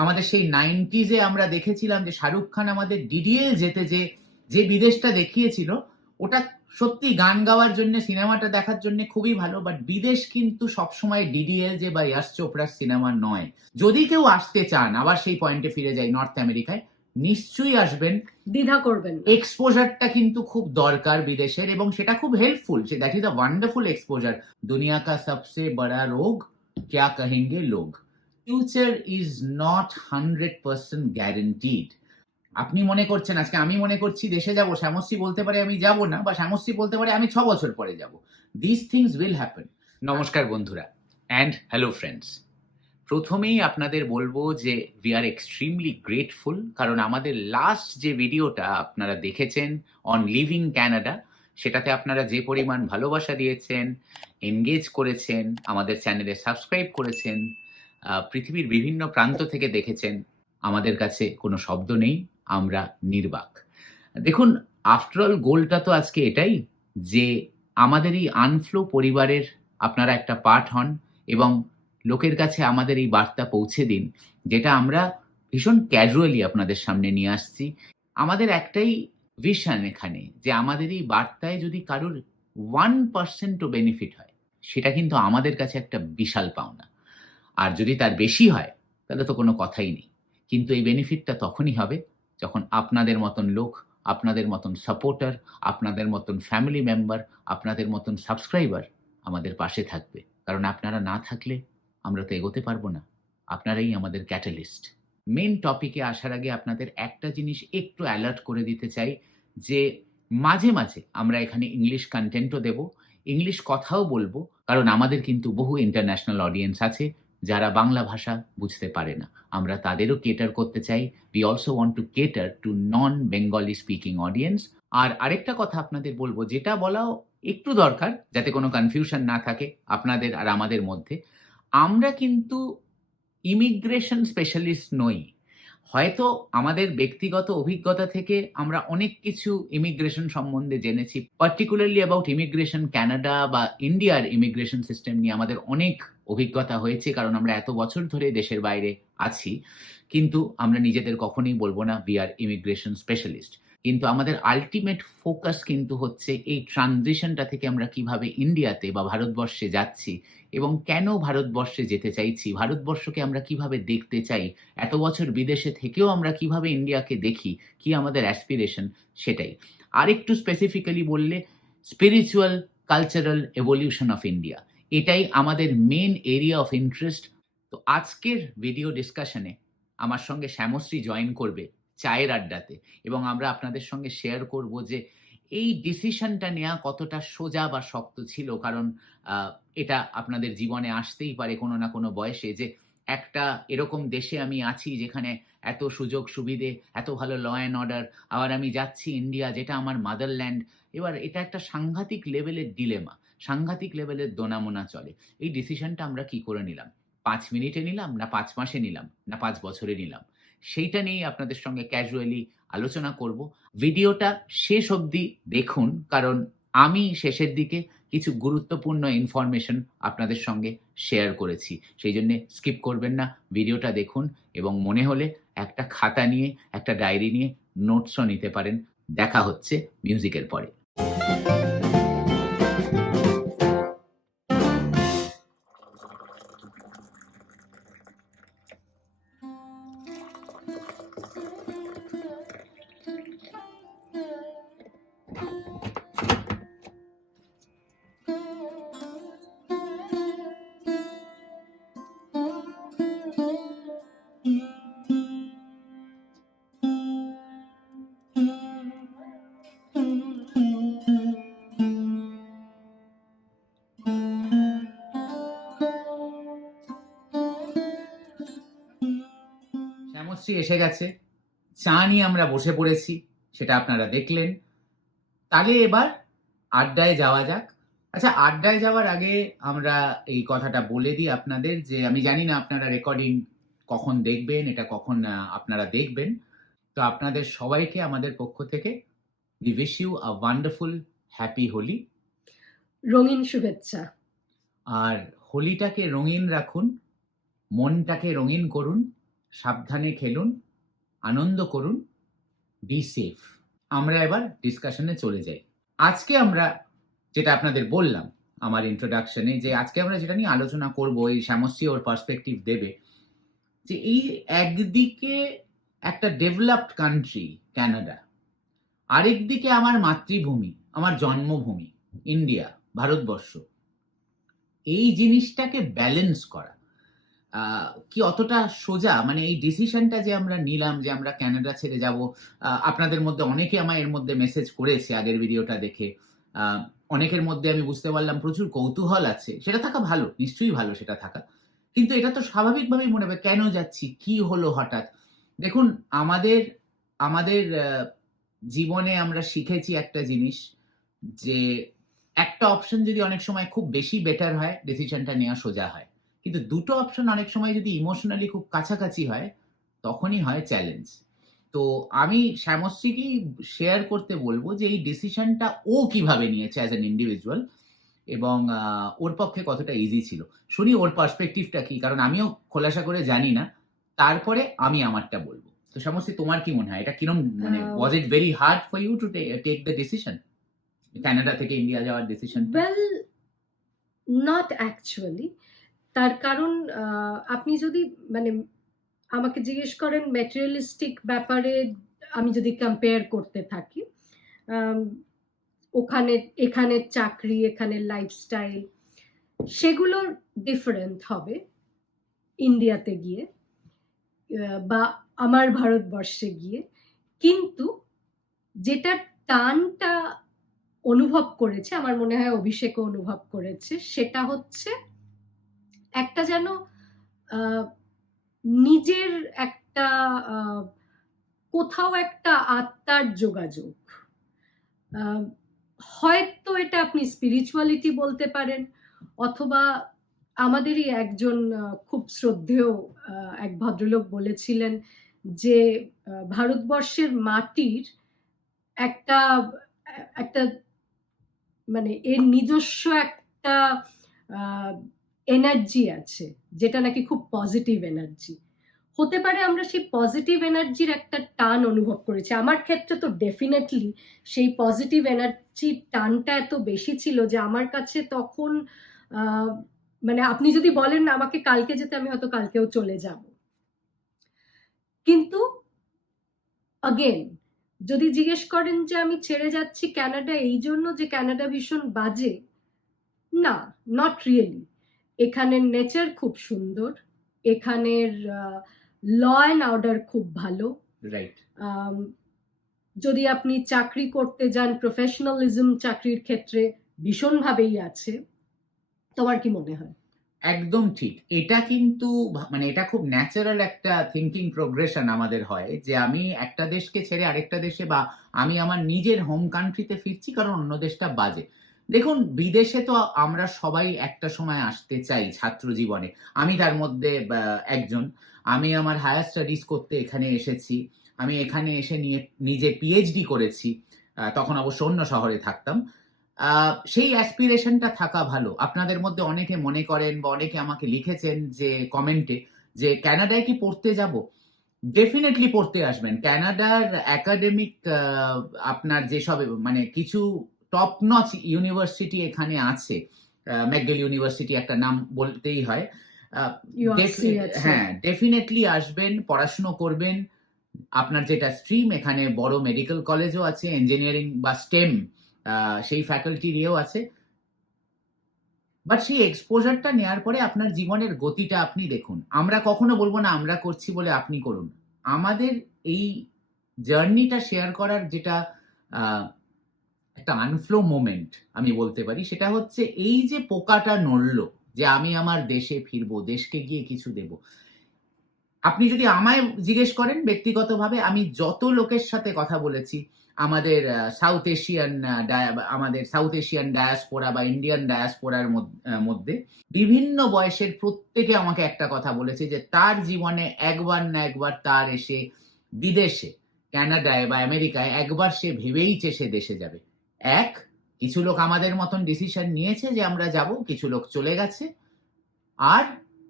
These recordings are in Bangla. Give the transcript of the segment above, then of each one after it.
আমাদের সেই 90s আমরা দেখেছিলাম যে শাহরুখ খান আমাদের ডিডিএল যেতে যে বিদেশটা দেখিয়েছিল, ওটা সত্যি গান গাওয়ার জন্য, সিনেমাটা দেখার জন্য খুবই ভালো। বাট বিদেশ কিন্তু সবসময় ডিডিএল যে বা ইয়াশ চোপড়ার সিনেমা নয়। যদি কেউ আসতে চান, আবার সেই পয়েন্টে ফিরে যাই, নর্থ আমেরিকায় নিশ্চয়ই আসবেন, দ্বিধা করবেন না। এক্সপোজারটা কিন্তু খুব দরকার বিদেশের, এবং সেটা খুব helpful. That is a wonderful exposure. দুনিয়া কা সবসে বড়া রোগ क्या कहेंगे लोग। Future is not 100% guaranteed. আপনি মনে করছেন, আজকে আমি মনে করছি দেশে যাব, শ্যামশ্রী বলতে পারে আমি যাব না, বা শ্যামশ্রী বলতে পারে আমি 6 বছর পরে যাব। This things will happen. নমস্কার বন্ধুরা, অ্যান্ড হ্যালো ফ্রেন্ডস। প্রথমেই আপনাদের বলবো যে উই আর এক্সট্রিমলি গ্রেটফুল, কারণ আমাদের লাস্ট যে ভিডিওটা আপনারা দেখেছেন অন লিভিং ক্যানাডা, সেটাতে আপনারা যে পরিমাণ ভালোবাসা দিয়েছেন, এনগেজ করেছেন, আমাদের চ্যানেলে সাবস্ক্রাইব করেছেন, পৃথিবীর বিভিন্ন প্রান্ত থেকে দেখেছেন, আমাদের কাছে কোনো শব্দ নেই, আমরা নির্বাক। দেখুন, আফটারঅল গোলটা তো আজকে এটাই যে আমাদের এই আনফ্লো পরিবারের আপনারা একটা পার্ট হন, এবং লোকের কাছে আমাদের এই বার্তা পৌঁছে দিন, যেটা আমরা ভীষণ ক্যাজুয়ালি আপনাদের সামনে নিয়ে আসছি। আমাদের একটাই ভিশন এখানে, যে আমাদের এই বার্তায় যদি কারোর 1%ও বেনিফিট হয়, সেটা কিন্তু আমাদের কাছে একটা বিশাল পাওনা। আর যদি তার বেশি হয়, তাহলে তো কোনো কথাই নেই। কিন্তু এই বেনিফিটটা তখনই হবে যখন আপনাদের মতন লোক, আপনাদের মতন সাপোর্টার, আপনাদের মতন ফ্যামিলি মেম্বার, আপনাদের মতন সাবস্ক্রাইবার আমাদের পাশে থাকবে। কারণ আপনারা না থাকলে আমরা তো এগোতে পারবো না। আপনারাই আমাদের ক্যাটালিস্ট। মেন টপিকে আসার আগে আপনাদের একটা জিনিস একটু অ্যালার্ট করে দিতে চাই, যে মাঝে মাঝে আমরা এখানে ইংলিশ কন্টেন্টও দেব, ইংলিশ কথাও বলবো, কারণ আমাদের কিন্তু বহু ইন্টারন্যাশনাল অডিয়েন্স আছে যারা বাংলা ভাষা বুঝতে পারে না। আমরা তাদেরও কেটার করতে চাই। We also want to cater to non Bengali speaking audience. আর আরেকটা কথা আপনাদের বলবো, যেটা বলাও একটু দরকার, যাতে কোনো কনফিউশন না থাকে আপনাদের আর আমাদের মধ্যে। আমরা কিন্তু ইমিগ্রেশন স্পেশালিস্ট নই। হয়তো আমাদের ব্যক্তিগত অভিজ্ঞতা থেকে আমরা অনেক কিছু ইমিগ্রেশন সম্বন্ধে জেনেছি, পার্টিকুলারলি অ্যাবাউট ইমিগ্রেশন ক্যানাডা বা ইন্ডিয়ার ইমিগ্রেশন সিস্টেম নিয়ে আমাদের অনেক অভিজ্ঞতা হয়েছে, কারণ আমরা এত বছর ধরে দেশের বাইরে আছি। কিন্তু আমরা নিজেদের কখনোই বলবো না উই আর ইমিগ্রেশন স্পেশালিস্ট। কিন্তু আমাদের আল্টিমেট ফোকাস কিন্তু হচ্ছে এই ট্রানজিশনটা থেকে আমরা কিভাবে ইন্ডিয়াতে বা ভারতবর্ষে যাচ্ছি, এবং কেন ভারতবর্ষে যেতে চাইছি, ভারতবর্ষকে আমরা কিভাবে দেখতে চাই, এত বছর বিদেশে থেকেও আমরা কিভাবে ইন্ডিয়াকে দেখি, কি আমাদের অ্যাসপিরেশন, সেটাই। আরেকটু স্পেসিফিক্যালি বললে, spiritual cultural evolution of India, এটাই আমাদের মেন এরিয়া অফ ইন্টারেস্ট। তো আজকের ভিডিও ডিসকাশনে আমার সঙ্গে শ্যামশ্রী জয়েন করবে চায়ের আড্ডাতে, এবং আমরা আপনাদের সঙ্গে শেয়ার করব যে এই ডিসিশনটা নেওয়া কতটা সোজা বা শক্ত ছিল। কারণ এটা আপনাদের জীবনে আসতেই পারে কোনো না কোনো বয়সে, যে একটা এরকম দেশে আমি আছি যেখানে এত সুযোগ সুবিধে, এত ভালো ল অ্যান্ড অর্ডার, আবার আমি যাচ্ছি ইন্ডিয়া যেটা আমার মাদারল্যান্ড। এবার এটা একটা সাংঘাতিক লেভেলের ডিলেমা, সাংঘাতিক লেভেলের দোনামোনা চলে। এই ডিসিশনটা আমরা কি করে নিলাম? 5 মিনিটে নিলাম, না 5 মাসে নিলাম, না 5 বছরে নিলাম? সেইটা নিয়েই আপনাদের সঙ্গে ক্যাজুয়ালি আলোচনা করব। ভিডিওটা শেষ অবধি দেখুন, কারণ আমি শেষের দিকে কিছু গুরুত্বপূর্ণ ইনফরমেশন আপনাদের সঙ্গে শেয়ার করেছি। সেই জন্যে স্কিপ করবেন না, ভিডিওটা দেখুন, এবং মনে হলে একটা খাতা নিয়ে, একটা ডায়েরি নিয়ে নোটসও নিতে পারেন। দেখা হচ্ছে মিউজিকের পরে। শ্যামশ্রী এসে গেছে, চা নিয়ে আমরা বসে পড়েছি, সেটা আপনারা দেখলেন। তাহলে এবার আড্ডায় যাওয়া যাক। আচ্ছা, আড্ডায় যাওয়ার আগে আমরা এই কথাটা বলে দিই আপনাদের, যে আমি জানি না আপনারা রেকর্ডিং কখন দেখবেন, এটা কখন আপনারা দেখবেন। তো আপনাদের সবাইকে আমাদের পক্ষ থেকে we wish you a wonderful happy Holi. রঙিন শুভেচ্ছা। আর হোলিটাকে রঙিন রাখুন, মনটাকে রঙিন করুন, সাবধানে খেলুন, আনন্দ করুন, বি সেফ। আমরা এবার ডিসকাশনে চলে যাই। আজকে আমরা যেটা আপনাদের বললাম আমার ইন্ট্রোডাকশনে, যে আজকে আমরা যেটা নিয়ে আলোচনা করব, এই শ্যামশ্রী ওর পার্সপেক্টিভ দেবে, যে এই একদিকে একটা ডেভেলপড কান্ট্রি কানাডা, আরেকদিকে আমার মাতৃভূমি, আমার জন্মভূমি ইন্ডিয়া, ভারতবর্ষ, এই জিনিসটাকে ব্যালেন্স করা কি অতটা সোজা? মানে এই ডিসিশনটা যে আমরা নিলাম যে আমরা কানাডা ছেড়ে যাব, আপনাদের মধ্যে অনেকে আমায় এর মধ্যে মেসেজ করেছে আগের ভিডিওটা দেখে। অনেকের মধ্যে আমি বুঝতে পারলাম প্রচুর কৌতূহল আছে, সেটা থাকা ভালো, নিশ্চয়ই ভালো সেটা থাকা, কিন্তু এটা তো স্বাভাবিকভাবেই মনে হবে কেন যাচ্ছি, কি হলো হঠাৎ। দেখুন, আমাদের আমাদের জীবনে আমরা শিখেছি একটা জিনিস, যে একটা অপশন যদি অনেক সময় খুব বেশি বেটার হয়, ডিসিশনটা নেওয়া সোজা হয়, কিন্তু দুটো অপশন অনেক সময় যদি ইমোশনালি খুব কাছাকাছি হয়, তখনই হয় চ্যালেঞ্জ। তো আমি শ্যামশ্রীকেই শেয়ার করতে বলবো যে এই ডিসিশনটা ও কিভাবে নিয়েছে অ্যাজ অ্যান ইন্ডিভিজুয়াল, এবং ওর পক্ষে কতটা ইজি ছিল। শুনি ওর পার্সপেক্টিভটা কি, কারণ আমিও খোলাসা করে জানি না, তারপরে আমি আমারটা বলবো। তো শ্যামশ্রী, তোমার কি মনে হয় এটা কিরম, মানে was it very hard for you to take the decision, Canada থেকে ইন্ডিয়া যাওয়ার ডিসিশন? Well, not actually. তার কারণ আপনি যদি মানে আমাকে জিজ্ঞেস করেন ম্যাটেরিয়ালিস্টিক ব্যাপারে, আমি যদি কম্পেয়ার করতে থাকি, ওখানে এখানের চাকরি, এখানের লাইফস্টাইল, সেগুলো ডিফারেন্ট হবে ইন্ডিয়াতে গিয়ে বা আমার ভারতবর্ষে গিয়ে। কিন্তু যেটা টানটা অনুভব করেছে, আমার মনে হয় অভিষেকও অনুভব করেছে, সেটা হচ্ছে একটা যেন নিজের একটা কোথাও একটা আত্মার যোগাযোগ। হয়তো এটা আপনি স্পিরিচুয়ালিটি বলতে পারেন, অথবা আমাদেরই একজন খুব শ্রদ্ধেয় এক ভদ্রলোক বলেছিলেন যে ভারতবর্ষের মাটির একটা একটা মানে এর নিজস্ব একটা এনার্জি আছে, যেটা নাকি খুব পজিটিভ এনার্জি হতে পারে। আমরা সেই পজিটিভ এনার্জির একটা টান অনুভব করেছি। আমার ক্ষেত্রে তো ডেফিনেটলি সেই পজিটিভ এনার্জির টানটা এত বেশি ছিল যে আমার কাছে তখন মানে আপনি যদি বলেন না আমাকে কালকে যেতে, আমি হয়তো কালকেও চলে যাব। কিন্তু अगेन যদি জিজ্ঞেস করেন যে আমি ছেড়ে যাচ্ছি কানাডা এই জন্য যে কানাডা ভীষণ বাজে, না, নট রিয়েলি। এখানের নেচার খুব সুন্দর, এখানের ল অ্যান্ড অর্ডার খুব ভালো। রাইট। যদি আপনি চাকরি করতে যান, প্রফেশনালিজম চাকরির ক্ষেত্রে ভীষণভাবেই আছে। তোমার কি মনে হয়? একদম ঠিক। এটা কিন্তু মানে এটা খুব ন্যাচারাল একটা থিঙ্কিং প্রোগ্রেশন আমাদের হয়, যে আমি একটা দেশকে ছেড়ে আরেকটা দেশে, বা আমি আমার নিজের হোম কান্ট্রিতে ফিরছি কারণ অন্য দেশটা বাজে। দেখুন, বিদেশে তো আমরা সবাই একটা সময় আসতে চাই ছাত্র জীবনে, আমি তার মধ্যে একজন। আমি আমার হায়ার স্টাডিজ করতে এখানে এসেছি, আমি এখানে এসে নিজে পিএইচডি করেছি, তখন অবশ্য অন্য শহরে থাকতাম। সেই অ্যাসপিরেশনটা থাকা ভালো। আপনাদের মধ্যে অনেকে মনে করেন, বা অনেকে আমাকে লিখেছেন যে কমেন্টে, যে কানাডায় কি পড়তে যাব? ডেফিনেটলি পড়তে আসবেন। কানাডার একাডেমিক আপনার যেসব মানে কিছু টপ নচ ইউনিভার্সিটি এখানে আছে, ম্যাকগিল ইউনিভার্সিটি একটা নাম বলতেই হয়। হ্যাঁ, ডেফিনেটলি আসবেন, পড়াশুনো করবেন। আপনার যেটা স্ট্রিম, এখানে বড় মেডিকেল কলেজও আছে, ইঞ্জিনিয়ারিং বা স্টেম সেই ফ্যাকাল্টির ইয়েও আছে। বাট সেই এক্সপোজারটা নেওয়ার পরে আপনার জীবনের গতিটা আপনি দেখুন। আমরা কখনো বলবো না আমরা করছি বলে আপনি করুন। আমাদের এই জার্নিটা শেয়ার করার যেটা একটা আনফ্লো মোমেন্ট আমি বলতে পারি, সেটা হচ্ছে এই যে পোকাটা নড়লো, যে আমি আমার দেশে ফিরবো, দেশকে গিয়ে কিছু দেব। আপনি যদি আমায় জিজ্ঞেস করেন ব্যক্তিগতভাবে, আমি যত লোকের সাথে কথা বলেছি, আমাদের সাউথ এশিয়ান ডায়াসপোরা বা ইন্ডিয়ান ডায়াসপোরার মধ্যে বিভিন্ন বয়সের প্রত্যেকে আমাকে একটা কথা বলেছে, যে তার জীবনে একবার না একবার তার এসে বিদেশে, কানাডায় বা আমেরিকায় একবার সে ভেবেইছে সে দেশে যাবে। কিছু লোক আমাদের মতন ডিসিশন নিয়েছে যে আমরা যাব, কিছু লোক চলে গেছে, আর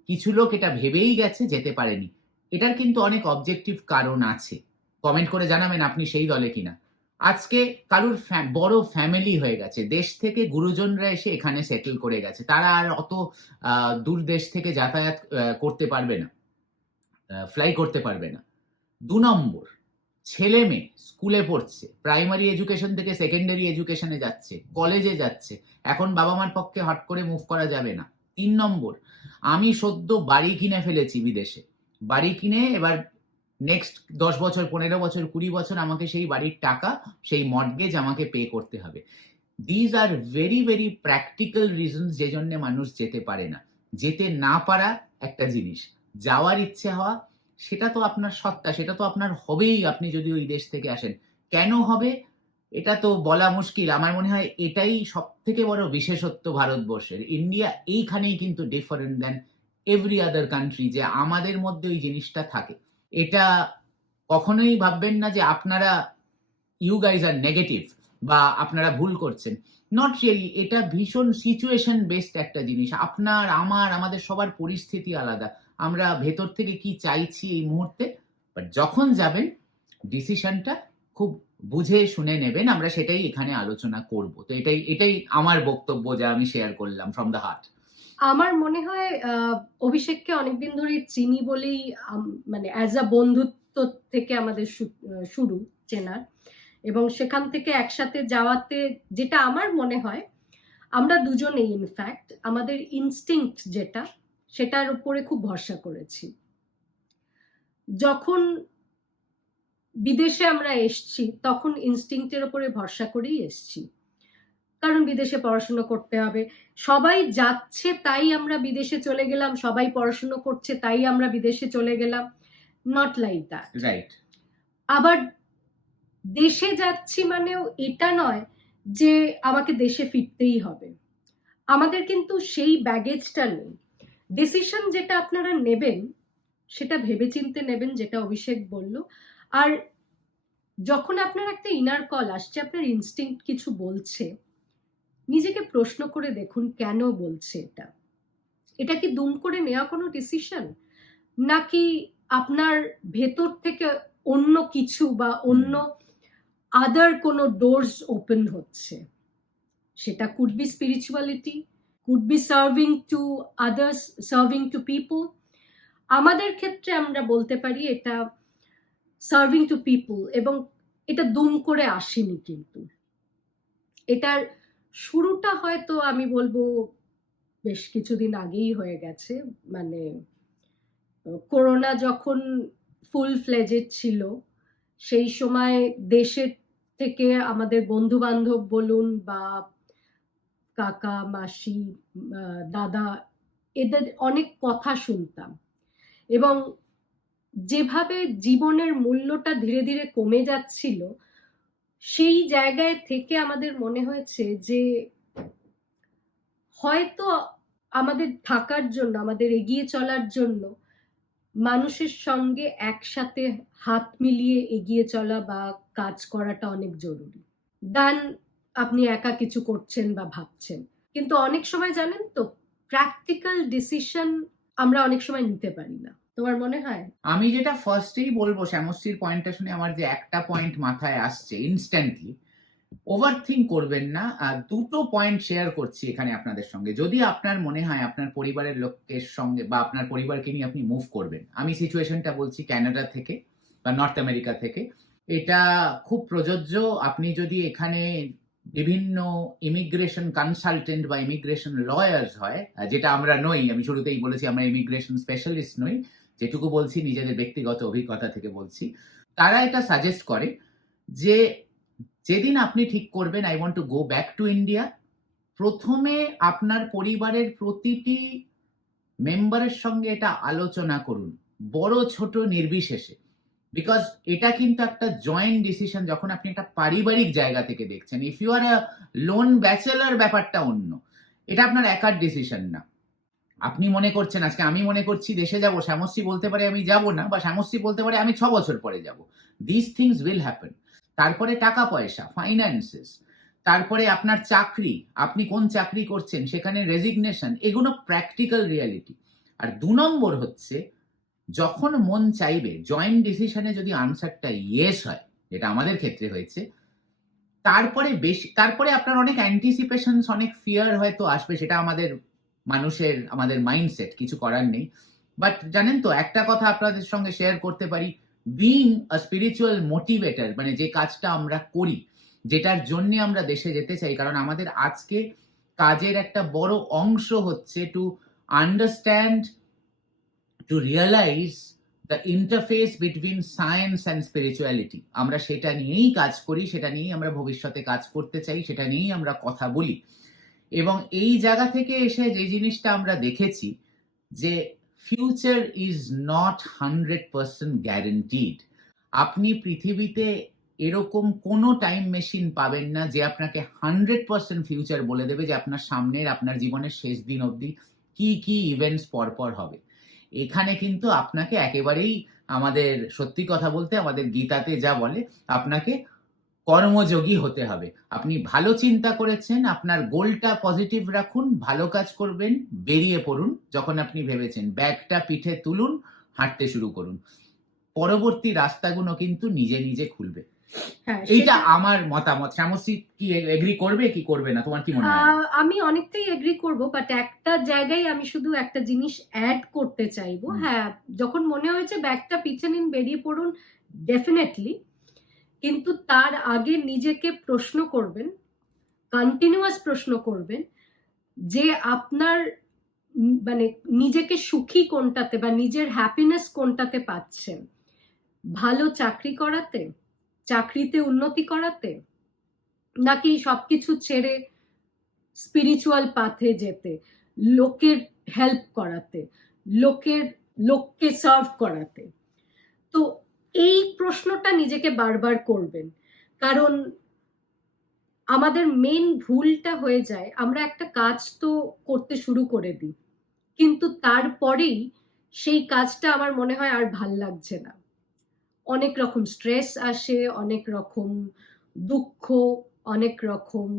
কিছু লোক এটা ভেবেই গেছে, যেতে পারেনি। এটার কিন্তু অনেক অবজেক্টিভ কারণ আছে। কমেন্ট করে জানাবেন আপনি সেই দলে কিনা। আজকে কারুর বড় ফ্যামিলি হয়ে গেছে, দেশ থেকে গুরুজনরা এসে এখানে সেটেল করে গেছে, তারা আর অত দূর দেশ থেকে যাতায়াত করতে পারবে না, ফ্লাই করতে পারবে না। 2 নম্বর, ছেলে মেয়ে স্কুলে পড়ছে, প্রাইমারি এডুকেশন থেকে সেকেন্ডারি এডুকেশনে যাচ্ছে, কলেজে যাচ্ছে, এখন বাবা মার পক্ষে হট করে মুভ করা যাবে না। 3 নম্বর, আমি সদ্য বাড়ি কিনে ফেলেছি বিদেশে, বাড়ি কিনে এবার নেক্সট 10 বছর, 15 বছর, 20 বছর আমাকে সেই বাড়ির টাকা, সেই মর্টগেজ আমাকে পে করতে হবে। These are very very practical reasons যে জন্য মানুষ যেতে পারে না। যেতে না পারা একটা জিনিস, যাওয়ার ইচ্ছে হওয়া সেটা তো আপনার সত্তা, সেটা তো আপনার হবেই আপনি যদি ওই দেশ থেকে আসেন। কেন হবে এটা তো বলা মুশকিল। আমার মনে হয় এটাই সব থেকে বড় বিশেষত্ব ভারতবর্ষের। ইন্ডিয়া এইখানেই কিন্তু ডিফারেন্ট দেন এভরি আদার কান্ট্রি, যে আমাদের মধ্যে ওই জিনিসটা থাকে। এটা কখনোই ভাববেন না যে আপনারা ইউ গাইজ আর নেগেটিভ বা আপনারা ভুল করছেন, নট রিয়েলি। এটা ভীষণ সিচুয়েশন বেসড একটা জিনিস। আপনার, আমাদের সবার পরিস্থিতি আলাদা, আমরা ভেতর থেকে কি চাইছি এই মুহূর্তে। বাট যখন যাবেন ডিসিশনটা খুব বুঝে শুনে নেবেন, আমরা সেটাই এখানে আলোচনা করব। তো এটাই আমার বক্তব্য, যা আমি শেয়ার করলাম ফ্রম দ্য হার্ট। আমার মনে হয় অভিষেককে অনেকদিন ধরে চিনি বলেই মানে অ্যাজ আ বন্ধুত্ব থেকে আমাদের শুরু চেনার, এবং সেখান থেকে একসাথে যাওয়াতে যেটা আমার মনে হয় আমরা দুজনেই ইনফ্যাক্ট আমাদের ইনস্টিংক্ট যেটা, সেটার উপরে খুব ভরসা করেছি। যখন বিদেশে আমরা এসছি তখন ইনস্টিংক্টের উপরে ভরসা করেই এসছি, কারণ বিদেশে পড়াশোনা করতে হবে, সবাই যাচ্ছে তাই আমরা বিদেশে চলে গেলাম, সবাই পড়াশোনা করছে তাই আমরা বিদেশে চলে গেলাম, নট লাইক দ্যাট। রাইট। আবার দেশে যাচ্ছি মানেও এটা নয় যে আমাকে দেশে ফিরতেই হবে। আমাদের কিন্তু সেই ব্যাগেজটা নেই। ডিসিশন যেটা আপনারা নেবেন সেটা ভেবেচিন্তে নেবেন, যেটা অভিষেক বলল। আর যখন আপনার একটা ইনার কল আসছে, আপনার ইনস্টিংক্ট কিছু বলছে, নিজেকে প্রশ্ন করে দেখুন কেন বলছে এটা। এটা কি দুম করে নেওয়া কোনো ডিসিশন, নাকি আপনার ভেতর থেকে অন্য কিছু বা অন্য আদার কোনো ডোরস ওপেন হচ্ছে? সেটা could be spirituality, could be serving to others, serving to people. আমাদের ক্ষেত্রে আমরা বলতে পারি এটা সার্ভিং টু পিপল, এবং এটা দুম করে আসেনি। কিন্তু এটার শুরুটা হয়তো আমি বলবো বেশ কিছুদিন আগেই হয়ে গেছে। মানে করোনা যখন ফুল ফ্লেজেড ছিল, সেই সময় দেশের থেকে আমাদের বন্ধু বান্ধব বলুন বা কাকা মাসি দাদা, এদের অনেক কথা শুনতাম, এবং যেভাবে জীবনের মূল্যটা ধীরে ধীরে কমে যাচ্ছিল, সেই জায়গায় থেকে আমাদের মনে হয়েছে যে হয়তো আমাদের থাকার জন্য, আমাদের এগিয়ে চলার জন্য মানুষের সঙ্গে একসাথে হাত মিলিয়ে এগিয়ে চলা বা কাজ করাটা অনেক জরুরি। দেন আপনি একা কিছু করছেন বা ভাবছেন। কিন্তু অনেক সময় জানেন তো, প্র্যাকটিক্যাল ডিসিশন আমরা অনেক সময় নিতে পারি না। তোমার মনে হয়? আমি যেটা ফার্স্টেই বলবো, শ্যামশ্রীর পয়েন্টটা শুনে আমার যে একটা পয়েন্ট মাথায় আসছে ইনস্ট্যান্টলি, ওভার থিঙ্ক করবেন না। দুটো পয়েন্ট শেয়ার করছি এখানে আপনাদের সঙ্গে। যদি আপনার মনে হয় আপনার পরিবারের লোকের সঙ্গে বা আপনার পরিবারকে নিয়ে আপনি মুভ করবেন, আমি সিচুয়েশনটা বলছি ক্যানাডা থেকে বা নর্থ আমেরিকা থেকে, এটা খুব প্রযোজ্য। আপনি যদি এখানে বিভিন্ন ইমিগ্রেশন কনসালটেন্ট বা ইমিগ্রেশন লয়ার্স হয়, যেটা আমরা নই, আমি শুরুতেই বলেছি আমরা ইমিগ্রেশন স্পেশালিস্ট নই, যেটুকু বলছি নিজেদের ব্যক্তিগত অভিজ্ঞতা থেকে বলছি, তারা এটা সাজেস্ট করে যে যেদিন আপনি ঠিক করবেন I want to go back to India, প্রথমে আপনার পরিবারের প্রতিটি মেম্বারের সঙ্গে এটা আলোচনা করুন, বড় ছোট নির্বিশেষে। বিকজ এটা কিন্তু একটা জয়েন্ট ডিসিশন যখন আপনি একটা পারিবারিক জায়গা থেকে দেখছেন। If you are a lone bachelor, ব্যাপারটা অন্য, এটা আপনার একার ডিসিশন না। আপনি মনে করছেন, আজকে আমি মনে করছি দেশে যাব, শ্যামশ্রী বলতে পারে আমি যাব না, বা শ্যামশ্রী বলতে পারে আমি 6 বছর পরে যাব। This things will happen. তারপরে টাকা পয়সা, ফাইন্যান্সেস, তারপরে আপনার চাকরি, আপনি কোন চাকরি করছেন সেখানে রেজিগনেশন, এগুলো প্র্যাকটিক্যাল রিয়ালিটি। আর 2 নম্বর হচ্ছে যখন মন চাইবে জয়েন্ট ডিসিশনে যদি আনসারটা ইয়েস হয়, যেটা আমাদের ক্ষেত্রে হয়েছে, তারপরে আপনার অনেক অ্যান্টিসিপেশনস, অনেক ফিয়ার হয়তো আসবে, সেটা আমাদের মাইন্ডসেট, কিছু করার নেই। বাট জানেন তো, একটা কথা আপনাদের সঙ্গে শেয়ার করতে পারি, বিং আ স্পিরিচুয়াল মোটিভেটর, মানে যে কাজটা আমরা করি, যেটার জন্য আমরা দেশে যেতে চাই, কারণ আমাদের আজকে কাজের একটা বড় অংশ হচ্ছে to understand, to realise the interface between science and spirituality. আমরা সেটা নিয়েই কাজ করি, সেটা নিয়েই আমরা ভবিষ্যতে কাজ করতে চাই, সেটা নিয়েই আমরা কথা বলি। এবং এই জায়গা থেকে এসে যে জিনিসটা আমরা দেখেছি, যে ফিউচার ইজ নট 100% গ্যারেন্টিড। আপনি পৃথিবীতে এরকম কোনো টাইম মেশিন পাবেন না যে আপনাকে 100% ফিউচার বলে দেবে, যে আপনার জীবনের শেষ দিন অবধি কি কি ইভেন্টস পরপর হবে। এখানে কিন্তু আপনাকে একেবারেই, আমাদের সত্যি কথা বলতে, আমাদের গীতাতে যা বলে, আপনাকে কর্মযোগী হতে হবে। আপনি ভালো চিন্তা করেছেন, আপনার গোলটা পজিটিভ রাখুন, ভালো কাজ করবেন, বেরিয়ে পড়ুন। যখন আপনি ভেবেছেন, ব্যাগটা পিঠে তুলুন, হাঁটতে শুরু করুন। পরবর্তী রাস্তাগুলো কিন্তু নিজে নিজে খুলবে। হ্যাঁ, এইটা আমার মতামত। শ্যামশ্রী কি এগ্রি করবে কি করবে না, তোমার কি মনে হয়? আমি অনেকটাই এগ্রি করব, বাট একটা জায়গায় আমি শুধু একটা জিনিস অ্যাড করতে চাইবো। হ্যাঁ, যখন মনে হয়েছে ব্যাগটা পিছে নিন, বেরিয়ে পড়ুন, ডেফিনেটলি। কিন্তু তার আগে নিজেকে প্রশ্ন করবেন, কন্টিনিউয়াস প্রশ্ন করবেন, যে আপনার মানে নিজেকে সুখী কোনটাতে বা নিজের হ্যাপিনেস কোনটাতে পাচ্ছেন। ভালো চাকরি করাতে, চাকরিতে উন্নতি করাতে, নাকি সবকিছু ছেড়ে স্পিরিচুয়াল পাথে যেতে, লোকের হেল্প করাতে, লোককে সার্ভ করাতে। তো এই প্রশ্নটা নিজেকে বারবার করবেন, কারণ আমাদের মেন ভুলটা হয়ে যায়, আমরা একটা কাজ তো করতে শুরু করে দিই, কিন্তু তারপরেই সেই কাজটা আমার মনে হয় আর ভাল লাগছে না। অনেক রকম স্ট্রেস আসে, অনেক রকম দুঃখ, অনেক রকম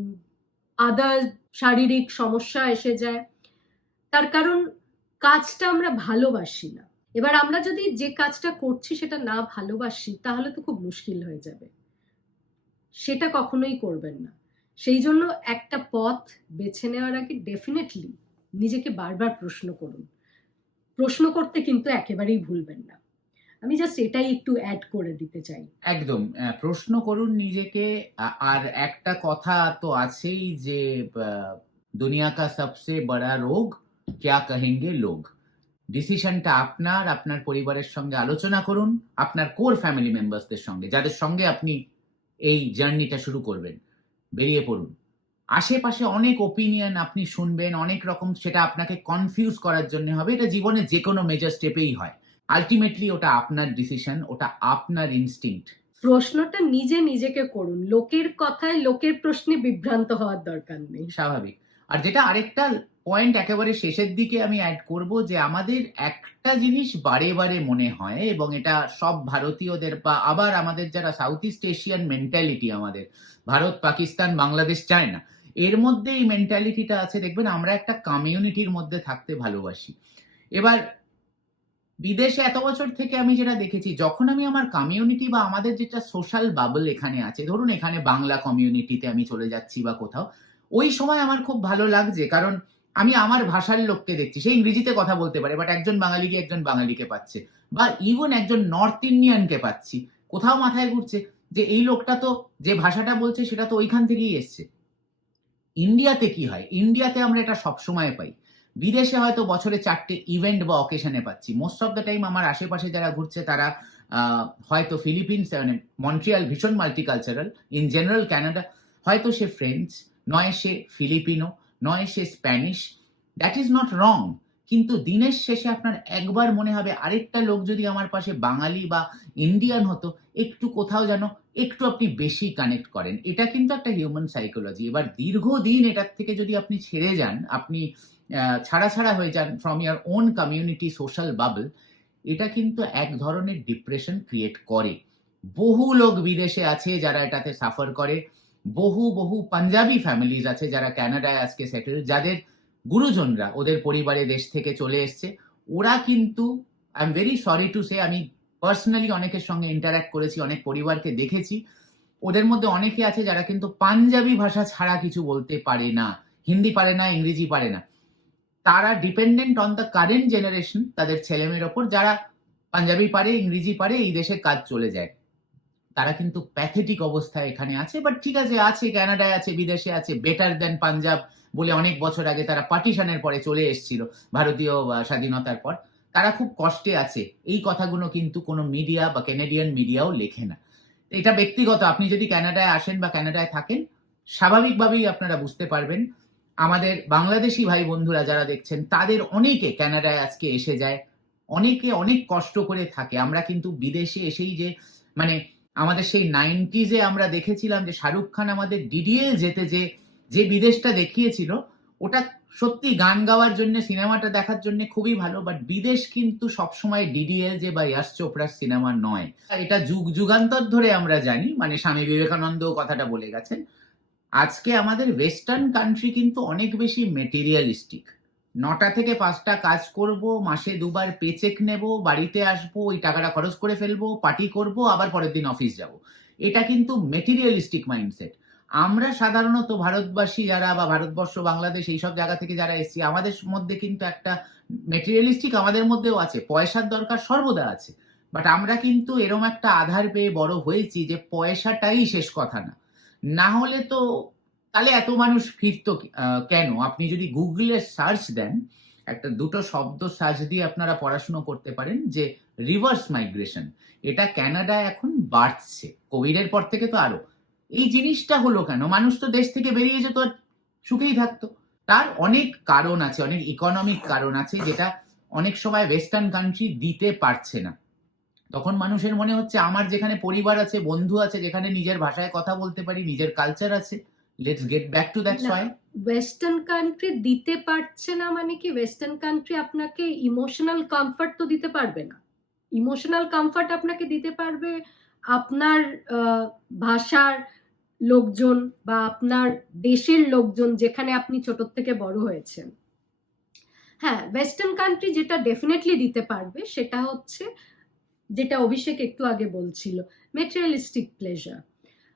আদার শারীরিক সমস্যা এসে যায়। তার কারণ কাজটা আমরা ভালোবাসি না। এবার আমরা যদি যে কাজটা করছি সেটা না ভালোবাসি, তাহলে তো খুব মুশকিল হয়ে যাবে। সেটা কখনোই করবেন না। সেই জন্য একটা পথ বেছে নেওয়ার আগে ডেফিনেটলি নিজেকে বারবার প্রশ্ন করুন। প্রশ্ন করতে কিন্তু একেবারেই ভুলবেন না। আমি জাস্ট এটাই একটু অ্যাড করে দিতে চাই। একদম, প্রশ্ন করুন নিজেকে। আর একটা কথা তো আছেই, যে দুনিয়া কা সবসে বড়া রোগ ক্যা কহেঙ্গে লোগ। ডিসিশনটা আপনার পরিবারের সঙ্গে আলোচনা করুন, আপনার কোর ফ্যামিলি মেম্বার্সদের সঙ্গে, যাদের সঙ্গে আপনি এই জার্নিটা শুরু করবেন। বেরিয়ে পড়ুন। আশেপাশে অনেক ওপিনিয়ন আপনি শুনবেন, অনেক রকম, সেটা আপনাকে কনফিউজ করার জন্য হবে। এটা জীবনে যে কোনো মেজর স্টেপেই হয়। আলটিমেটলি ওটা আপনার ডিসিশন, ওটা আপনার ইনস্টিংক্ট। প্রশ্নটা নিজেকে করুন। লোকের কথায়, লোকের প্রশ্নে বিভ্রান্ত হওয়ার দরকার নেই। স্বাভাবিক। আর যেটা আরেকটা পয়েন্ট একেবারে শেষের দিকে আমি অ্যাড করব, যে আমাদের একটা জিনিস বারে বারে মনে হয়, এবং এটা সব ভারতীয়দের, বা আবার আমাদের যারা সাউথ ইস্ট এশিয়ান মেন্টালিটি, আমাদের ভারত, পাকিস্তান, বাংলাদেশ, চায়না, এর মধ্যে এই মেন্টালিটিটা আছে। দেখবেন, আমরা একটা কমিউনিটির মধ্যে থাকতে ভালোবাসি। এবার বিদেশে এত বছর থেকে আমি যেটা দেখেছি, যখন আমি আমার কমিউনিটি বা আমাদের যেটা সোশ্যাল বাবল এখানে আছে, ধরুন এখানে বাংলা কমিউনিটিতে আমি চলে যাচ্ছি বা কোথাও, ওই সময় আমার খুব ভালো লাগছে, কারণ আমি আমার ভাষার লোককে দেখছি। সে ইংরেজিতে কথা বলতে পারে, বাট একজন বাঙালিকে পাচ্ছে, বা ইভেন একজন নর্থ ইন্ডিয়ানকে পাচ্ছি। কোথাও মাথায় ঘুরছে যে এই লোকটা তো যে ভাষাটা বলছে সেটা তো ওইখান থেকেই এসছে। ইন্ডিয়াতে কি হয়? ইন্ডিয়াতে আমরা এটা সবসময় পাই। বিদেশে হয়তো বছরে 4টে ইভেন্ট বা অকেশনে পাচ্ছি। মোস্ট অফ দ্য টাইম আমার আশেপাশে যারা ঘুরছে তারা হয়তো ফিলিপিন্স, মানে মন্ট্রিয়াল ভীষণ মাল্টিকালচারাল, ইন জেনারেল ক্যানাডা, হয়তো সে ফ্রেঞ্চ, নয় সে ফিলিপিনো, নয় সে Spanish. That is not wrong. কিন্তু দিনের শেষে আপনার একবার মনে হবে, আরেকটা লোক যদি আমার পাশে বাঙালি বা ইন্ডিয়ান হতো, একটু কোথাও যেন একটু আপনি বেশি কানেক্ট করেন। এটা কিন্তু একটা হিউম্যান সাইকোলজি। এবার দীর্ঘদিন এটার থেকে যদি আপনি ছেড়ে যান, আপনি ছাড়া হয়ে যান from your own community social bubble, এটা কিন্তু এক ধরনের ডিপ্রেশন ক্রিয়েট করে। বহু লোক বিদেশে আছে যারা এটাতে সাফার করে। বহু পাঞ্জাবি ফ্যামিলিজ আছে যারা ক্যানাডায় আজকে সেটেল, যাদের গুরুজনরা ওদের পরিবারে দেশ থেকে চলে এসছে। ওরা কিন্তু I am very sorry to say, আমি পার্সোনালি অনেকের সঙ্গে ইন্টারঅ্যাক্ট করেছি, অনেক পরিবারকে দেখেছি, ওদের মধ্যে অনেকে আছে যারা কিন্তু পাঞ্জাবি ভাষা ছাড়া কিছু বলতে পারে না, হিন্দি পারে না, ইংরেজি পারে না। তারা dependent on the current generation, তাদের ছেলেমেয়ের ওপর, যারা পাঞ্জাবি পারে, ইংরেজি পারে, এই দেশে কাজ চলে যায়। তারা কিন্তু প্যাথেটিক অবস্থায় এখানে আছে, বাট ঠিক আছে, আছে, কানাডায় আছে, বিদেশে আছে, বেটার দেন পাঞ্জাব বলে অনেক বছর আগে তারা পার্টিশনের পরে চলে এসেছিল, ভারতীয় স্বাধীনতার পর। তারা খুব কষ্টে আছে, এই কথাগুলো কিন্তু কোনো মিডিয়া বা ক্যানাডিয়ান মিডিয়াও লেখে না। এটা ব্যক্তিগত, আপনি যদি কানাডায় আসেন বা কানাডায় থাকেন, স্বাভাবিকভাবেই আপনারা বুঝতে পারবেন, আমাদের বাংলাদেশি ভাই বন্ধুরা যারা দেখছেন, তাদের অনেকে কানাডায় আজকে এসে যায়, অনেকে অনেক কষ্ট করে থাকে। আমরা কিন্তু বিদেশে এসেই যে মানে আমাদের সেই 90s আমরা দেখেছিলাম যে শাহরুখ খান আমাদের ডিডিএল যেতে যে বিদেশটা দেখিয়েছিল, ওটা সত্যি গান গাওয়ার জন্য, সিনেমাটা দেখার জন্য খুবই ভালো, বাট বিদেশ কিন্তু সবসময় ডিডিএল যে বা ইয়াশ চোপড়ার সিনেমা নয়। এটা যুগ যুগান্তর ধরে আমরা জানি, মানে স্বামী বিবেকানন্দ কথাটা বলে গেছেন। আজকে আমাদের ওয়েস্টার্ন কান্ট্রি কিন্তু অনেক বেশি মেটেরিয়ালিস্টিক। 9টা থেকে 5টা কাজ করব, মাসে 2বার পেচেক নেব, বাড়িতে আসবো, ওই টাকাটা খরচ করে ফেলবো, পার্টি করব, আবার পরের দিন অফিস যাব। এটা কিন্তু মেটেরিয়ালিস্টিক মাইন্ডসেট। আমরা সাধারণত ভারতবাসী যারা বা ভারতবর্ষ, বাংলাদেশ, এইসব জায়গা থেকে যারা এসেছি, আমাদের মধ্যে কিন্তু একটা মেটেরিয়ালিস্টিক আমাদের মধ্যেও আছে, পয়সার দরকার সর্বদা আছে। বাট আমরা কিন্তু এরম একটা আধার পেয়ে বড় হয়েছি যে পয়সাটাই শেষ কথা না। না হলে তো তাহলে এত মানুষ ফিরতো কেন? আপনি যদি গুগলে সার্চ দেন, একটা দুটো শব্দ সার্চ দিয়ে আপনারা পড়াশুনো করতে পারেন যে রিভার্স মাইগ্রেশন, এটা কানাডায় এখন বাড়ছে, কোভিডের পর থেকে তো আরো। এই জিনিসটা হলো কেন? মানুষ তো দেশ থেকে বেরিয়ে যেত, আর সুখেই থাকতো। তার অনেক কারণ আছে, অনেক ইকোনমিক কারণ আছে, যেটা অনেক সময় ওয়েস্টার্ন কান্ট্রি দিতে পারছে না। তখন মানুষের মনে হচ্ছে আমার যেখানে পরিবার আছে, বন্ধু আছে, যেখানে নিজের ভাষায় কথা বলতে পারি, নিজের কালচার আছে, let's get back to that soil. Western country দিতে পারছে না মানে কি, ওয়েস্টার্ন কান্ট্রি আপনাকে ইমোশনাল কমফর্ট তো দিতে পারবে না। ইমোশনাল কমফর্ট আপনাকে দিতে পারবে আপনার ভাষার লোকজন বা আপনার দেশের লোকজন, যেখানে আপনি ছোট থেকে বড় হয়েছেন। হ্যাঁ, ওয়েস্টার্ন কান্ট্রি যেটা ডেফিনেটলি দিতে পারবে সেটা হচ্ছে, যেটা অভিষেক একটু আগে বলছিল, মেটেরিয়ালিস্টিক প্লেজার।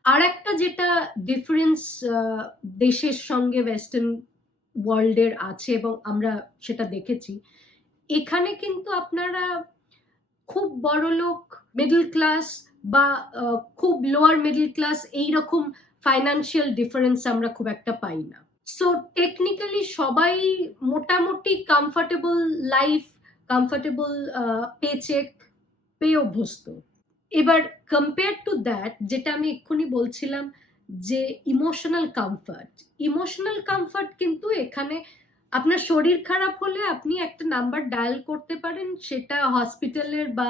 আর একটা যেটা ডিফারেন্স দেশের সঙ্গে ওয়েস্টার্ন ওয়ার্ল্ডের আছে, এবং আমরা সেটা দেখেছি, এখানে কিন্তু আপনারা খুব বড় লোক, মিডল ক্লাস বা খুব লোয়ার মিডল ক্লাস, এইরকম ফাইন্যান্সিয়াল ডিফারেন্স আমরা খুব একটা পাই না। সো টেকনিক্যালি সবাই মোটামুটি কমফর্টেবল লাইফ, কমফর্টেবল পেচেক পেয়ে অভ্যস্ত। এবার কম্পেয়ার টু দ্যাট, যেটা আমি এক্ষুনি বলছিলাম যে ইমোশনাল কমফর্ট কিন্তু এখানে আপনার শরীর খারাপ হলে আপনি একটা নাম্বার ডায়াল করতে পারেন, সেটা হসপিটালের বা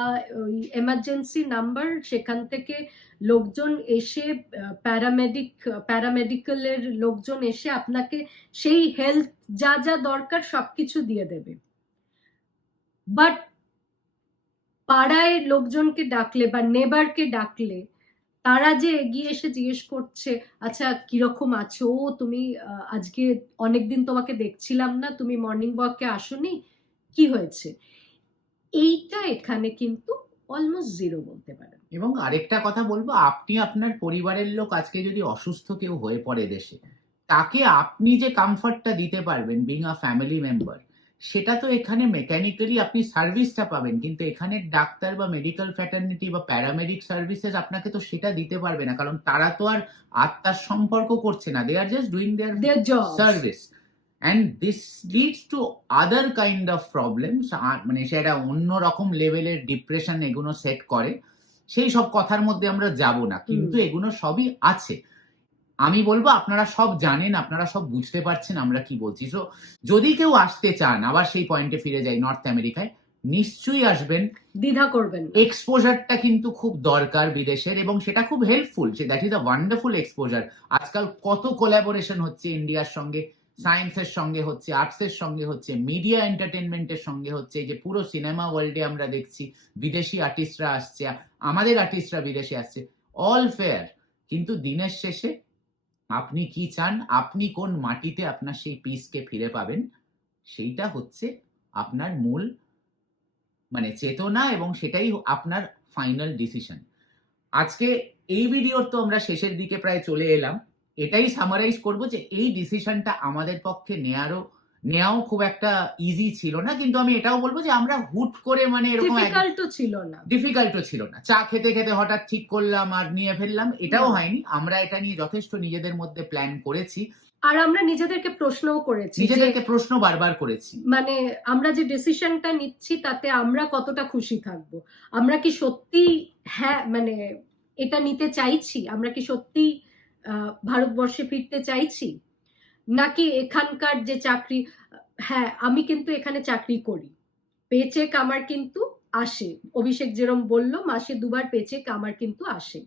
এমার্জেন্সি নাম্বার, সেখান থেকে লোকজন এসে, প্যারামেডিক্যালের লোকজন এসে আপনাকে সেই হেলথ যা যা দরকার সবকিছু দিয়ে দেবে। বাট পাড়ায় লোকজনকে ডাকলে বা নেবারকে ডাকলে, তারা যে এগিয়ে এসে জিজ্ঞেস করছে, আচ্ছা কিরকম আছো, তুমি আজকে অনেকদিন তোমাকে দেখছিলাম না, তুমি মর্নিং ওয়াকে আসোনি, কি হয়েছে, এইটা এখানে কিন্তু অলমোস্ট জিরো বলতে পারেন। এবং আরেকটা কথা বলবো, আপনি আপনার পরিবারের লোক আজকে যদি অসুস্থ কেউ হয়ে পড়ে দেশে, তাকে আপনি যে কমফর্টটা দিতে পারবেন বিং আ ফ্যামিলি মেম্বার, সেটা তো এখানে মেকানিক্যালি আপনি সার্ভিসটা পাবেন, কিন্তু এখানে ডাক্তার বা মেডিকেল ফ্র্যাটার্নিটি বা প্যারামেডিক সার্ভিসেস আপনাকে তো সেটা দিতে পারবে না, কারণ তারা তো আর আত্মার সম্পর্ক করছে না, they are just doing their job service. And this leads to other kind of problems, মানে সেটা অন্যরকম লেভেলের ডিপ্রেশন এগুলো সেট করে। সেই সব কথার মধ্যে আমরা যাব না, কিন্তু এগুলো সবই আছে। আমি বলবো আপনারা সব জানেন, আপনারা সব বুঝতে পারছেন আমরা কি বলছি। তো যদি কেউ আসতে চান, আবার সেই পয়েন্টে ফিরে যাই, নর্থ আমেরিকায় নিশ্চয়ই আসবেন, দ্বিধা করবেন না। এক্সপোজারটা কিন্তু খুব দরকার বিদেশের, এবং সেটা খুব helpful, that is a wonderful exposure. আজকাল কত কোলাবোরেশন হচ্ছে ইন্ডিয়ার সঙ্গে, সায়েন্সের সঙ্গে হচ্ছে, আর্টসের সঙ্গে হচ্ছে, মিডিয়া এন্টারটেনমেন্টের সঙ্গে হচ্ছে, এই যে পুরো সিনেমা ওয়ার্ল্ডে আমরা দেখছি বিদেশি আর্টিস্টরা আসছে, আমাদের আর্টিস্টরা বিদেশে আসছে, অল ফেয়ার। কিন্তু দিনের শেষে আপনি কি চান, আপনি কোন মাটিতে আপনার সেই পিসকে ফিরে পাবেন, সেইটা হচ্ছে আপনার মূল মানে চেতনা, এবং সেটাই আপনার ফাইনাল ডিসিশন। আজকে এই ভিডিওর তো আমরা শেষের দিকে প্রায় চলে এলাম। এটাই সামারাইজ করব যে এই ডিসিশনটা আমাদের পক্ষে নেওয়াও খুব একটা ইজি ছিল না, কিন্তু আমি এটাও বলবো যে আমরা হুট করে মানে এরকম ডিফিকাল্টও ছিল না। ডিফিকাল্টও ছিল না, চা খেতে খেতে হঠাৎ ঠিক করলাম আর নিয়ে ফেললাম, এটাও না। হয়নি। আমরা এটা নিয়ে যথেষ্ট নিজেদের মধ্যে প্ল্যান করেছি, আর আমরা নিজেদেরকে প্রশ্নও করেছি যে নিজেদেরকে প্রশ্ন বারবার করেছি। মানে আমরা যে ডিসিশনটা নিচ্ছি তাতে আমরা কতটা খুশি থাকব, আমরা কি সত্যি হ্যাঁ মানে এটা নিতে চাইছি, আমরা কি সত্যি ভারতবর্ষে ফিরতে চাইছি, নাকি এখানকার যে চাকরি, হ্যাঁ আমি কিন্তু এখানে চাকরি করি, পেচেক আমার কিন্তু আসে, অভিষেক যেরকম বললো মাসে 2 বার পেচেক আমার কিন্তু আসে,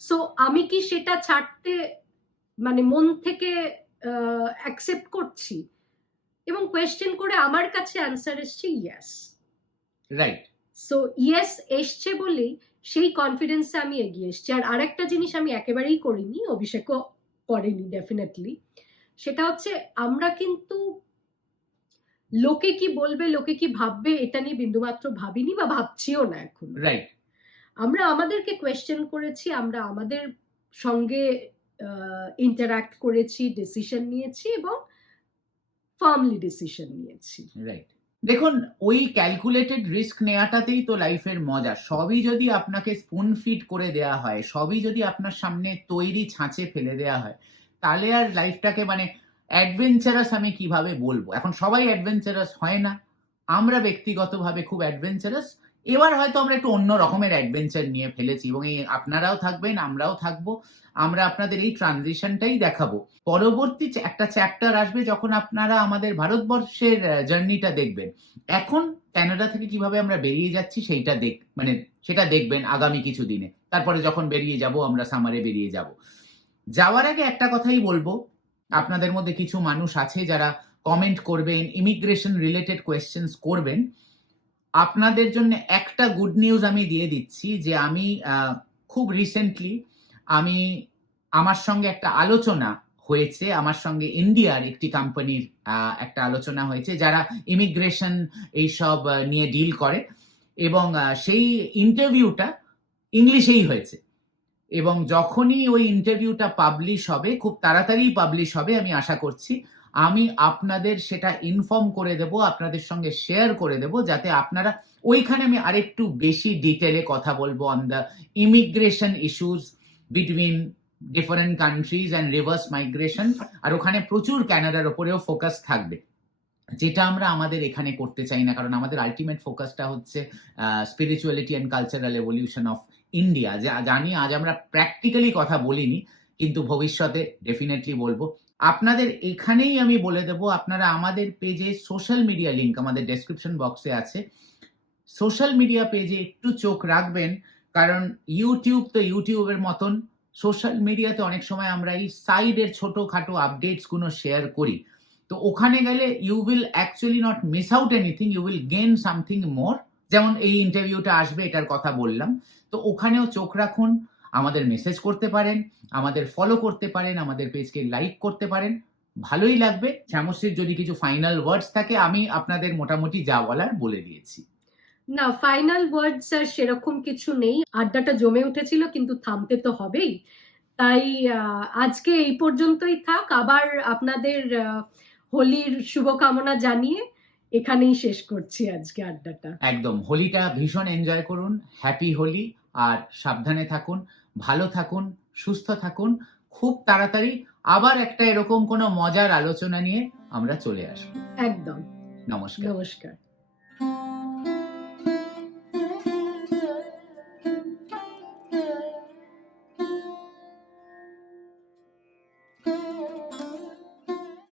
সো আমি কি সেটা ছাড়তে মানে মন থেকে অ্যাকসেপ্ট করছি? এবং কোয়েশ্চেন করে আমার কাছে অ্যান্সার এসছে ইয়েস। রাইট। সো ইয়েস এসছে বলেই সেই কনফিডেন্সে আমি এগিয়ে এসছি। আর আরেকটা জিনিস আমি একেবারেই করিনি, অভিষেকও করেনি ডেফিনেটলি, সেটা হচ্ছে আমরা কিন্তু লোকে কি বলবে, লোকে কি ভাববে এটা নিয়ে বিন্দুমাত্র ভাবিনি বা ভাবছিও না এখন। রাইট। আমরা আমাদেরকে কোয়েশ্চেন করেছি, আমরা আমাদের সঙ্গে ইন্টারঅ্যাক্ট করেছি, ডিসিশন নিয়েছি এবং ফার্মলি ডিসিশন নিয়েছি। রাইট। দেখুন, ওই ক্যালকুলেটেড রিস্ক নেওয়াটাতেই তো লাইফের মজা। সবই যদি আপনাকে স্পুন ফিড করে দেয়া হয়, সবই যদি আপনার সামনে তৈরি ছাঁচে ফেলে দেয়া হয়, তাহলে আর লাইফটাকে মানে অ্যাডভেঞ্চারাস আমি কিভাবে বলবো? এখন সবাই অ্যাডভেঞ্চারাস হয় না। আমরা ব্যক্তিগতভাবে খুব অ্যাডভেঞ্চারাস। এবার হয়তো আমরা একটু অন্য রকমের অ্যাডভেঞ্চার নিয়ে ফেলেছি, এবং এই আপনারাও থাকবেন, আমরাও থাকবো। আমরা আপনাদের এই ট্রানজিশনটাই দেখাবো। পরবর্তী একটা চ্যাপ্টার আসবে যখন আপনারা আমাদের ভারতবর্ষের জার্নিটা দেখবেন। এখন কানাডা থেকে কিভাবে আমরা বেরিয়ে যাচ্ছি সেটা দেখবেন আগামী কিছু দিনে। তারপরে যখন বেরিয়ে যাব, আমরা সামারে বেরিয়ে যাব। যাওয়ার আগে একটা কথাই বলবো, আপনাদের মধ্যে কিছু মানুষ আছে যারা কমেন্ট করবেন, ইমিগ্রেশন রিলেটেড কোয়েশ্চেন্স করবেন। আপনাদের জন্য একটা গুড নিউজ আমি দিয়ে দিচ্ছি যে আমি খুব রিসেন্টলি আমার সঙ্গে একটা আলোচনা হয়েছে, আমার সঙ্গে ইন্ডিয়ার একটি কোম্পানির একটা আলোচনা হয়েছে যারা ইমিগ্রেশন এইসব নিয়ে ডিল করে, এবং সেই ইন্টারভিউটা ইংলিশেই হয়েছে। এবং যখনই ওই ইন্টারভিউটা পাবলিশ হবে, খুব তাড়াতাড়ি পাবলিশ হবে আমি আশা করছি, আমি আপনাদের সেটা ইনফর্ম করে দেব, আপনাদের সঙ্গে শেয়ার করে দেব, যাতে আপনারা ওইখানে আমি আরেকটু বেশি ডিটেলে কথা বলবো on the immigration issues between different countries and reverse migration. আর ওখানে প্রচুর কানাডার ওপরেও ফোকাস থাকবে, যেটা আমরা আমাদের এখানে করতে চাই না, কারণ আমাদের আলটিমেট ফোকাসটা হচ্ছে spirituality and cultural evolution of India. জানি আজ আমরা প্র্যাকটিক্যালি কথা বলিনি, কিন্তু ভবিষ্যতে ডেফিনেটলি বলবো। আপনাদের এখানেই আমি বলে দেবো, আপনারা আমাদের পেজে সোশ্যাল মিডিয়া লিঙ্ক আমাদের ডেসক্রিপশন বক্সে আছে, সোশ্যাল মিডিয়া পেজে একটু চোখ রাখবেন, কারণ ইউটিউবের মতন সোশ্যাল মিডিয়াতে অনেক সময় আমরা এই সাইডের ছোটখাটো আপডেটস গুলো শেয়ার করি। তো ওখানে গেলে you will actually not miss out anything, you will gain something more. যেমন এই ইন্টারভিউটা আসবে, এটার কথা বললাম, তো ওখানেও চোখ রাখুন, আমাদের মেসেজ করতে পারেন, আমাদের ফলো করতে পারেন, আমাদের পেজকে লাইক করতে পারেন, ভালোই লাগবে। শ্যামশ্রীর যদি কিছু ফাইনাল ওয়ার্ডস থাকে, আমি আপনাদের মোটামুটি যা বলার বলে দিয়েছি। না, ফাইনাল ওয়ার্ডস আর সেরকম কিছু নেই, আড্ডাটা জমে উঠেছিল কিন্তু থামতে তো হবেই, তাই আজকে এই পর্যন্তই থাক। আবার আপনাদের হোলির শুভকামনা জানিয়ে এখানেই শেষ করছি আজকে আড্ডাটা। একদম, হোলিটা ভীষণ এনজয় করুন, হ্যাপি হোলি, আর সাবধানে থাকুন, ভালো থাকুন, সুস্থ থাকুন। খুব তাড়াতাড়ি আবার একটা এরকম কোনো মজার আলোচনা নিয়ে আমরা চলে আসবো। একদম। নমস্কার। নমস্কার।